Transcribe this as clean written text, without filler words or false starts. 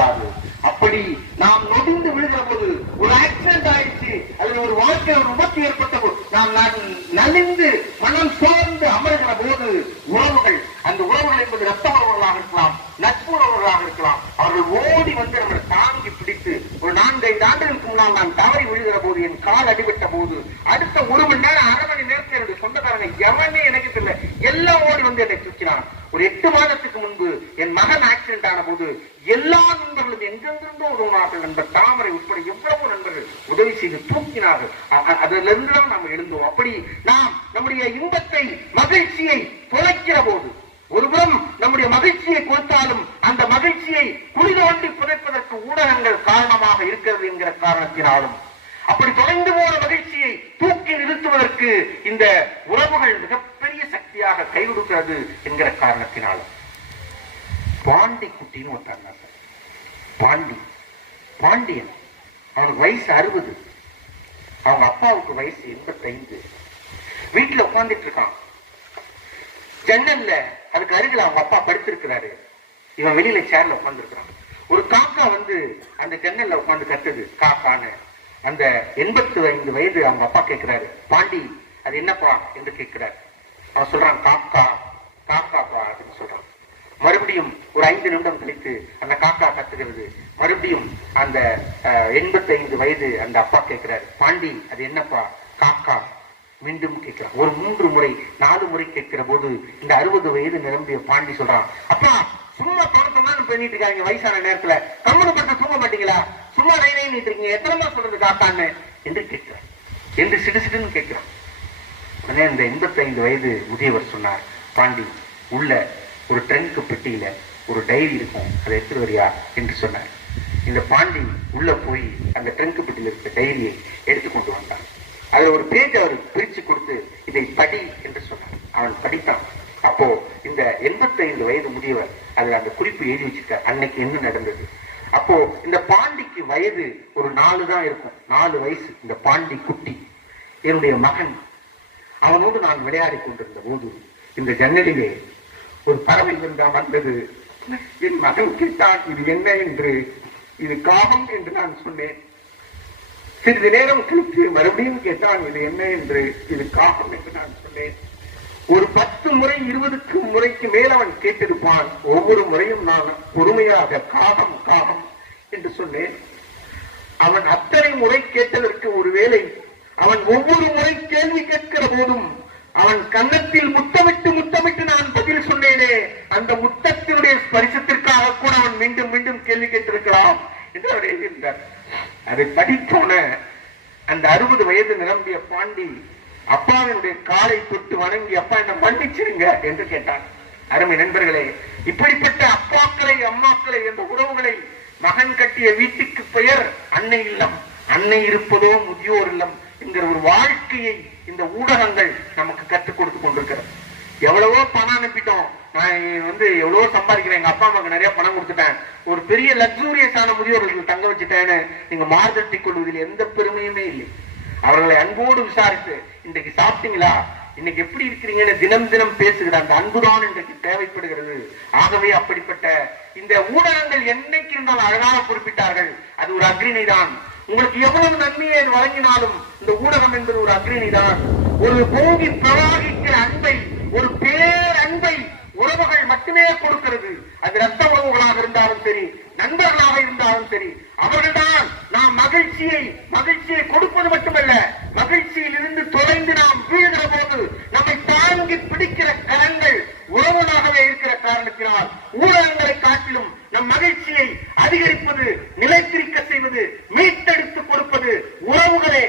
கூடாது. அப்படி நாம் நொடிந்து விழுகிற போது, ஒரு ஆக்சிடென்ட் ஆயிடுச்சு, அதுல ஒரு வாழ்க்கை ஒரு விபத்து ஏற்பட்ட போது, நாம் நலிந்து மனம் சோர்ந்து அமர்கிற போது உறவுகள், அந்த உறவுகள் என்பது ரத்த உறவுகளாக இருக்கலாம், நட்பு உறவுகளாக இருக்கலாம், அவர்கள் ஓடி வந்து நம்மளை தாங்கி பிடித்து, ஒரு 4-5 ஆண்டுகளுக்கு முன்னால் நான் தவறி விழுகிற போது, என் கால் அடிபட்ட போது, அடுத்த 1 மணி நேரம் 1/2 மணி நேரத்தில் என்னுடைய சொந்தக்காரங்க எவனே எனக்கு தெரியல, எல்லாம் ஓடி வந்து என்னை சுற்றினான். ஒரு 8 மாதத்துக்கு முன்பு என் மகன் ஆக்சிடென்ட் ஆன போது எல்லா நண்பர்களும் எங்கெங்கிருந்தோ உதவினார்கள். நண்பர் தாமரை உட்பட எவ்வளவு நண்பர்கள் உதவி செய்து தூக்கினார்கள். அதிலிருந்து தான் நாம் எழுந்தோம். அப்படி நாம் நம்முடைய இன்பத்தை, மகிழ்ச்சியை தொலைக்கிற போது, ஒருபுறம் நம்முடைய மகிழ்ச்சியை கொடுத்தாலும் அந்த மகிழ்ச்சியை குளிதோண்டி புதைப்பதற்கு ஊடகங்கள் காரணமாக இருக்கிறது என்கிற காரணத்தினாலும், அப்படி தொலைந்து போன மகிழ்ச்சியை தூக்கி நிறுத்துவதற்கு இந்த உறவுகள் மிகப்பெரிய சக்தியாக கை கொடுக்கிறது என்கிற காரணத்தினாலும், பாண்டி குட்டின்னு ஒருத்தாங்க. பாண்டியன் அவனுக்கு வயசு 60, அவங்க அப்பாவுக்கு வயசு 85. வீட்டுல உட்கார்ந்துட்டு இருக்கான். ஜன்னல்ல அதுக்கு அருகில் அவங்க அப்பா படுத்திருக்கிறாரு. இவன் வெளியில சேர்ல உட்கார்ந்து இருக்கிறான். ஒரு காக்கா வந்து அந்த ஜன்னல்ல உட்கார்ந்து கத்துது, காக்கான்னு. அந்த 85 வயது அவங்க அப்பா கேட்கிறாரு, பாண்டி அது என்னப்பா என்று கேட்கிறாரு. அவன் சொல்றான், காக்கா காக்காப்பா அப்படின்னு சொல்றான். மறுபடியும் ஒரு 5 நிமிடம் கழித்து அந்த காக்கா கத்துகிறது. மறுபடியும் அந்த 85 வயது அந்த அப்பா கேட்கிறாரு, பாண்டி அது என்னப்பா? காக்கா. மீண்டும் கேட்கிறான். ஒரு 3 முறை 4 முறை கேட்கிற போது இந்த 60 வயது நிரம்பிய பாண்டி சொல்றான், அப்பா சும்மா தொடர்ந்து பண்ணிட்டு இருக்காங்க, வயசான நேரத்துல கம்முனு பட்டு தூங்க மாட்டீங்களா? சும்மா நைட்டு இருக்கீங்க, எத்தனைமா சொல்றது காக்கான்னு என்று கேட்கிறான், என்று சிடுசிடுன்னு கேட்கிறான். உடனே இந்த 85 வயது முதியவர் சொன்னார், பாண்டி உள்ள ஒரு ட்ரங்க் பெட்டியில ஒரு டைரி இருக்கும், அதை எடுத்துட்டு வரியா என்று சொன்னார். இந்த பாண்டி உள்ள போய் அந்த ட்ரங்க் பெட்டியில இருக்க டைரியை எடுத்துக்கொண்டு வந்தான். அதுல ஒரு பேஜ் அவர் பிரிச்சு கொடுத்து, இதை படி என்று சொன்னார். அவன் படித்தான். அப்போ இந்த 85 வயது முதியவர் அதுல அந்த குறிப்பு எழுதி வச்சிருக்கார், அன்னைக்கு என்ன நடந்தது. அப்போ இந்த பாண்டிக்கு வயது ஒரு 4 தான் இருக்கும், 4 வயசு. இந்த பாண்டி குட்டி என்னுடைய மகன். அவனோடு நான் விளையாடி கொண்டிருந்த போது இந்த ஜன்னலிலே ஒரு பறவை வந்தது. என் மகன் கேட்டான், இது என்ன என்று. இது காகம் என்று நான் சொன்னேன். சிறிது நேரம் கழித்து மறுபடியும் கேட்டான், இது என்ன என்று. இது காகம் என்று நான் சொன்னேன். ஒரு 10 முறை 20 முறைக்கு மேல் அவன் கேட்டிருப்பான். ஒவ்வொரு முறையும் நான் பொறுமையாக காகம் காகம் என்று சொன்னேன். அவன் அத்தனை முறை கேட்டதற்கு ஒருவேளை அவன் ஒவ்வொரு முறை கேள்வி கேட்கிற போதும் அவன் கன்னத்தில் முத்தமிட்டு முத்தமிட்டு நான் பதில் சொன்னேனே, அந்த முத்தத்தினுடைய ஸ்பரிசத்திற்காக கூட அவன் மீண்டும் மீண்டும் கேள்வி கேட்டிருக்கலாம் என்று அவர் எழுதியிருந்தார். அதை படித்தோன அந்த 60 வயது நிரம்பிய பாண்டி அப்பாவினுடைய காலை தொட்டு வணங்கி, அப்பா என்ன மன்னிச்சிருங்க என்று கேட்டான். அருமை நண்பர்களே, இப்படிப்பட்ட அப்பாக்களை அம்மாக்களை என்ற உறவுகளை மகன் கட்டிய வீட்டுக்கு பெயர் அன்னை இல்லம். அன்னை இருப்பதோ முதியோர் இல்லம் என்கிற ஒரு வாழ்க்கையை இந்த ஊடகங்கள் நமக்கு கற்றுக் கொடுத்து கொண்டிருக்கிறது. எவ்வளவோ பணம் அனுப்பிட்டோம், நான் எவ்வளவோ சம்பாதிக்கிறேன், எங்க அப்பா அம்மாவுக்கு நிறைய பணம் கொடுத்துட்டேன், ஒரு பெரிய லக்ஸூரியஸான முதியோர்கள் தங்க வச்சுட்டேன்னு நீங்க மார்தட்டி கொள்வதில் எந்த பெருமையுமே இல்லை. அவர்களை அன்போடு விசாரித்து, இன்றைக்கு சாப்பிட்டீங்களா, இன்னைக்கு எப்படி இருக்கிறீங்கன்னு தினம் தினம் பேசுகிற அந்த அன்புதான் இன்றைக்கு தேவைப்படுகிறது. ஆகவே அப்படிப்பட்ட இந்த ஊடகங்கள் என்னைக்கு இருந்தாலும் அழகாக குறிப்பிட்டார்கள், அது ஒரு அக்ரிணை தான். உங்களுக்கு எவ்வளவு நன்மையை வழங்கினாலும் இந்த ஊடகம் என்பது ஒரு அக்ரிணை தான். ஒரு பொங்கி பிரவாகிக்கிற அன்பை, ஒரு பேரன்பை உறவுகள் மட்டுமே கொடுக்கிறது. அது ரத்த உறவுகளாக இருந்தாலும் சரி, நண்பர்களாக இருந்தாலும் சரி, அவர்கள்தான் நாம் மகிழ்ச்சியை கொடுப்பது மட்டுமல்ல, மகிழ்ச்சியில் இருந்து தொலைந்து நாம் வீழ்கிற போது நம்மை தாங்கி பிடிக்கிற கரங்கள் உறவுகளாகவே இருக்கிற காரணத்தினால் ஊடகங்களை காட்டிலும் நம் மகிழ்ச்சியை அதிகரிப்பது, நிலைத்திருக்க செய்வது, மீட்டெடுத்து கொடுப்பது உறவுகளே